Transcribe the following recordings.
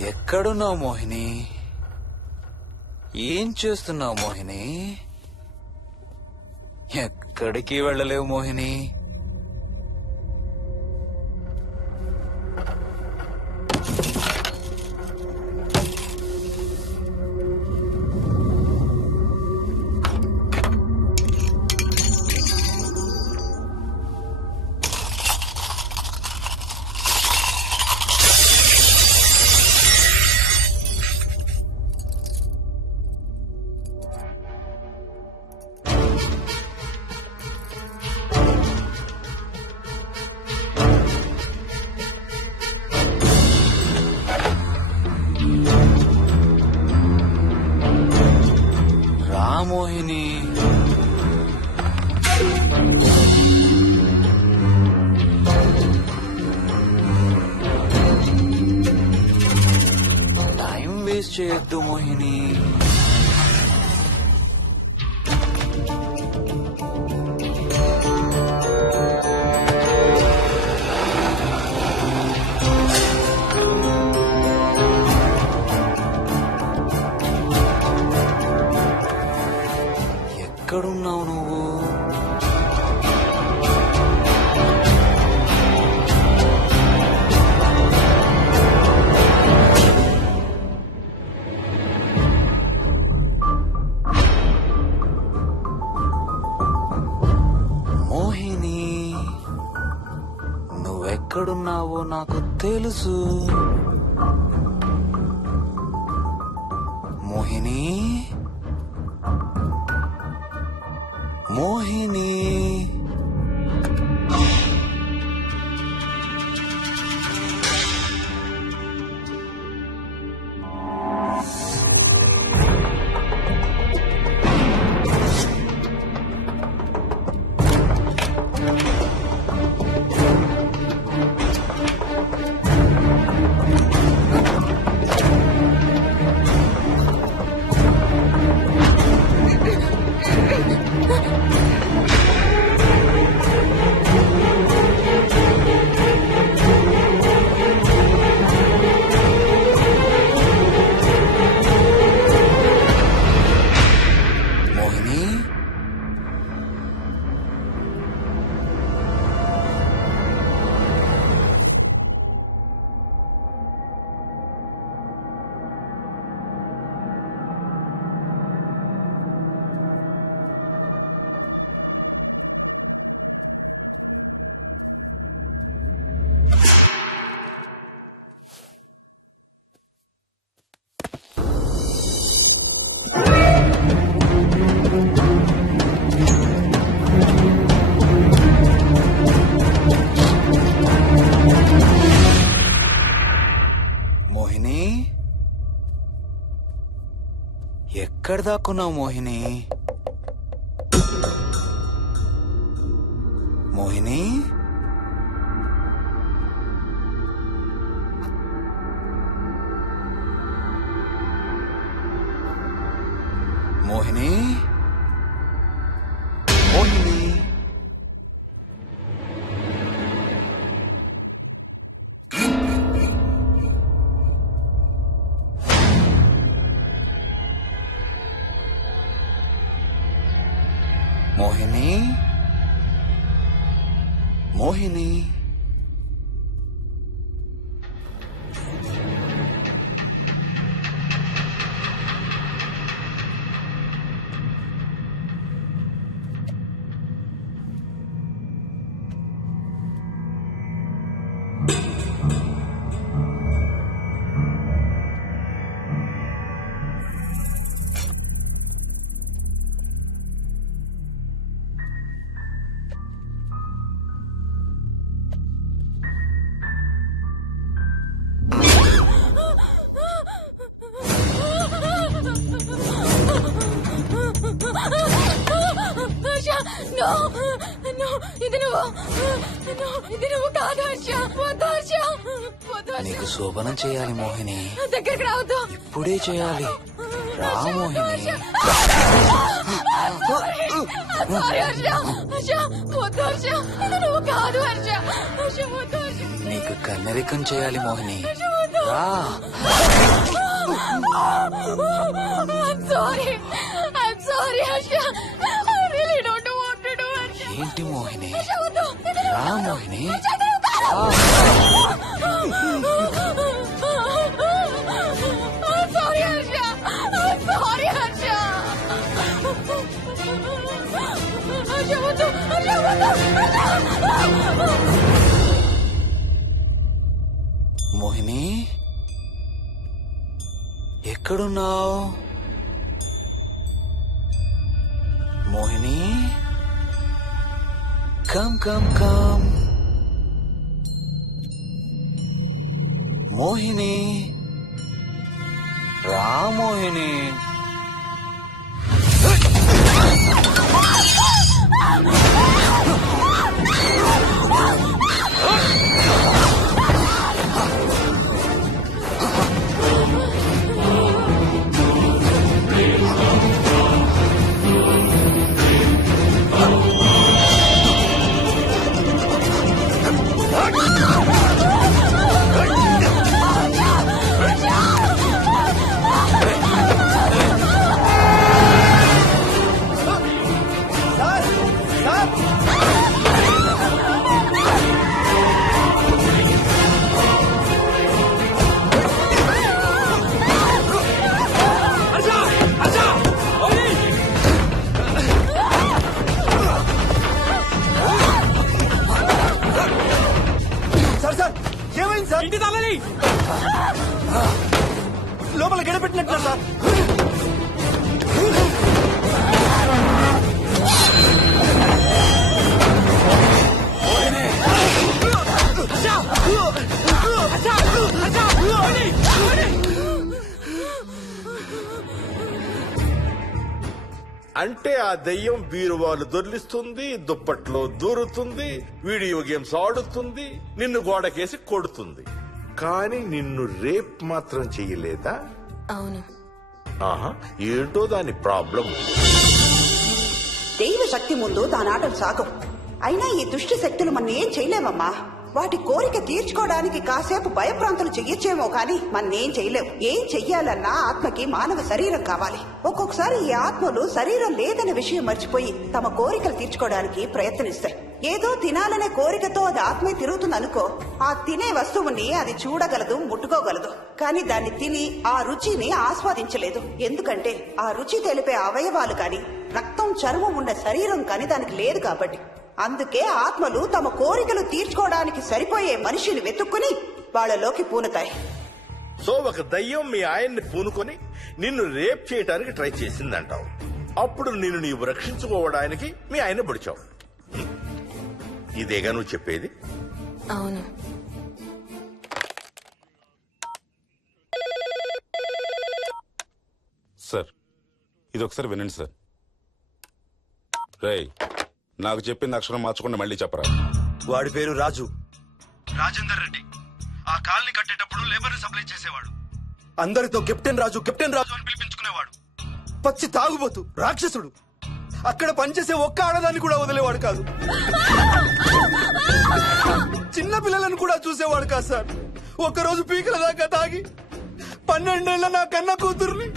ఎక్కడున్నావు మోహిని? ఏం చేస్తున్నావు మోహిని? ఎక్కడికి వెళ్ళలేవు మోహిని. మోహిని, టైం వేస్ట్ చేయొద్దు మోహిని. ఎక్కడున్నావు నువ్వు? మోహిని, నువ్వెక్కడున్నావో నాకు తెలుసు. మోహిని, మోహిని, మోహిని, ఎక్కడ దాక్కున్నావు మోహిని? మోహిని, మోహిని, మోహిని, మోహిని, మోహిని. నీకు శోభనం చేయాలి మోహిని. దగ్గరికి రావద్దు. ఇప్పుడే చేయాలి. రా మోహిని. నీకు కన్నరికం చేయాలి మోహిని. రా. I'm sorry, Harsha. I really don't want to do it. ఏంటి మోహిని? Harsha, వద్దు. రా మోహిని. చదివు కాదు. I'm sorry, Harsha. I'm sorry, Harsha. Harsha, వద్దు. Harsha, వద్దు. మోహిని ఎక్కడున్నావు? Mohini come come come. Mohini రా మోహిని. ఇంటి తాళాలి లోపల గడపెట్టినట్టు సార్. అంటే ఆ దెయ్యం బీరువాలు దొర్లిస్తుంది, దుప్పట్లో దూరుతుంది, వీడియో గేమ్స్ ఆడుతుంది, నిన్ను గోడకేసి కొడుతుంది. కానీ నిన్ను రేప్ మాత్రం చెయ్యలేదా? అవును. ఆహా, ఏంటో దాని ప్రాబ్లం. దైవ శక్తి ముందు దానాటలు సాగం. అయినా ఈ దుష్ట శక్తులు మన ఏం చేయలేమమ్మా. వాటి కోరిక తీర్చుకోవడానికి కాసేపు భయప్రాంతులు చెయ్యొచ్చేమో కానీ మన్నేం చేయలేవు. ఏం చెయ్యాలన్నా ఆత్మకి మానవ శరీరం కావాలి. ఒక్కొక్కసారి ఈ ఆత్మలు శరీరం లేదనే విషయం మర్చిపోయి తమ కోరికలు తీర్చుకోవడానికి ప్రయత్నిస్తాయి. ఏదో తినాలనే కోరికతో అది ఆత్మే తిరుగుతుందనుకో, ఆ తినే వస్తువుని అది చూడగలదు, ముట్టుకోగలదు. కానీ దాన్ని తిని ఆ రుచిని ఆస్వాదించలేదు. ఎందుకంటే ఆ రుచి తెలిపే అవయవాలు కాని, రక్తం చర్మం ఉన్న శరీరం కాని దానికి లేదు కాబట్టి. అందుకే ఆత్మలు తమ కోరికలు తీర్చుకోవడానికి సరిపోయే మనిషిని వెతుక్కుని వాళ్ళలోకి పూనుతాయి. సో ఒక దయ్యం మీ ఆయన్ని పూనుకొని నిన్ను రేప్ చేయడానికి ట్రై చేసిందంటావు. అప్పుడు నిన్ను నీవు రక్షించుకోవడానికి మీ ఆయన పొడిచావు. ఇదేగా నువ్వు చెప్పేది? అవును. సార్ ఇది ఒకసారి వినండి సార్. రేయ్, నాకు చెప్పింది అక్షరం మార్చకుండా మళ్ళీ చెప్పరా. వాడి పేరు రాజు, రాజేందర్ రెడ్డి. ఆ కాలనీ కట్టేటప్పుడు లేబర్ సప్లై చేసేవాడు. అందరితో కెప్టెన్ రాజు కెప్టెన్ రాజు అని పిలిపించుకునేవాడు. పచ్చి తాగుబోతు, రాక్షసుడు. అక్కడ పనిచేసే ఒక్క ఆడదాన్ని కూడా వదిలేవాడు కాదు. చిన్న పిల్లలను కూడా చూసేవాడు కాదు సార్. ఒక్కరోజు పీకల దాకా తాగి 12 ఏళ్ల నా కన్న కూతుర్ని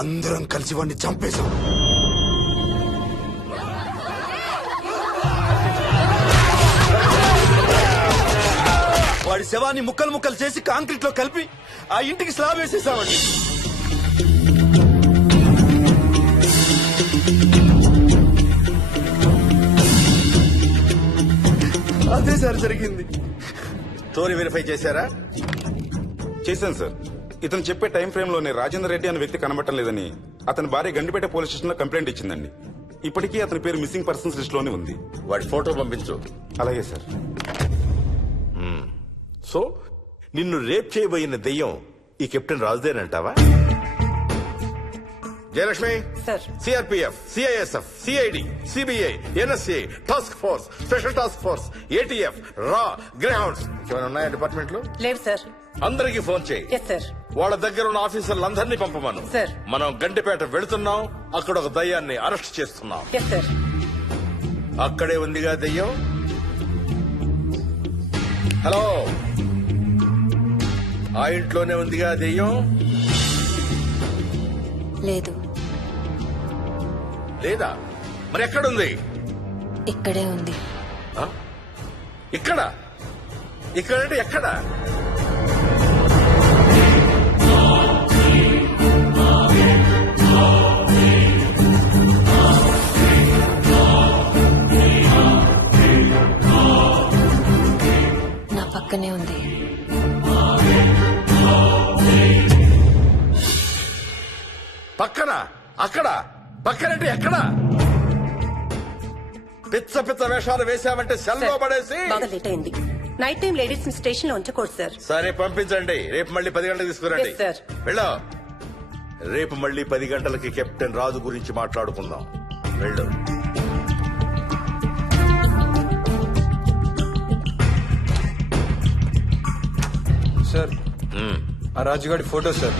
అందరం కలిసి వాడిని చంపేశాం. వాడి శవాన్ని ముక్కలు ముక్కలు చేసి కాంక్రీట్ లో కలిపి ఆ ఇంటికి స్లాబ్ వేసేసామండి. అదే సార్ జరిగింది. స్టోరీ వెరిఫై చేశారా? చేశాను సార్. ఇతను చెప్పే టైం ఫ్రేమ్ లోనే రాజేందర్ రెడ్డి అనే వ్యక్తి కనబడటం లేదని అతని భార్య గండిపేట పోలీస్ స్టేషన్ లో కంప్లైంట్ ఇచ్చిందండి. ఇప్పటికీ అతని పేరు మిస్సింగ్ పర్సన్స్ లిస్ట్ లోనే ఉంది. వాడి ఫోటో పంపించు. అలాగే సార్. సో నిన్ను రేప్ చేయబోయిన దెయ్యం ఈ కెప్టెన్ రాజుదేనంటావా? Jayalakshmi, CRPF, CISF, CID, CBI, NSA, task force, special task force, ATF, రా, గ్రేహౌండ్స్ ఏమైనా ఉన్నాయా డిపార్ట్మెంట్ లో? లేదు సార్. అందరికీ ఫోన్ చేయి. Yes sir. వాళ్ళ దగ్గర ఉన్న ఆఫీసర్లందరినీ పంపమను. సార్. మనం గండిపేట వెళుతున్నాం, అక్కడ ఒక దయ్యాన్ని అరెస్ట్ చేస్తున్నాం. Yes sir. అక్కడే ఉందిగా దెయ్యం. హలో, ఆ ఇంట్లోనే ఉందిగా దెయ్యం. లేదు, లేదా? మరి ఎక్కడుంది? ఇక్కడే ఉంది. ఆ? ఇక్కడ? ఇక్కడంటే ఎక్కడ? నా పక్కనే ఉంది. పక్కన? అక్కడ? పక్కనంటే ఎక్కడ? పిచ్చ పిచ్చ వేషాలు వేశామంటే సెల్లో పడేసి. బాగా లేట్ అయింది. నైట్ టైం లేడీస్ ని స్టేషన్ లో ఉంచకూడదు సార్. సరే పంపించండి, రేపు మళ్ళీ 10 గంటలకు తీసుకురండి. Yes, sir. వెళ్ళు. రేపు మళ్ళీ 10 గంటలకి కెప్టెన్ రాజు గురించి మాట్లాడుకుందాం. వెళ్ళు. సార్, ఆ రాజుగాడి ఫోటో సార్.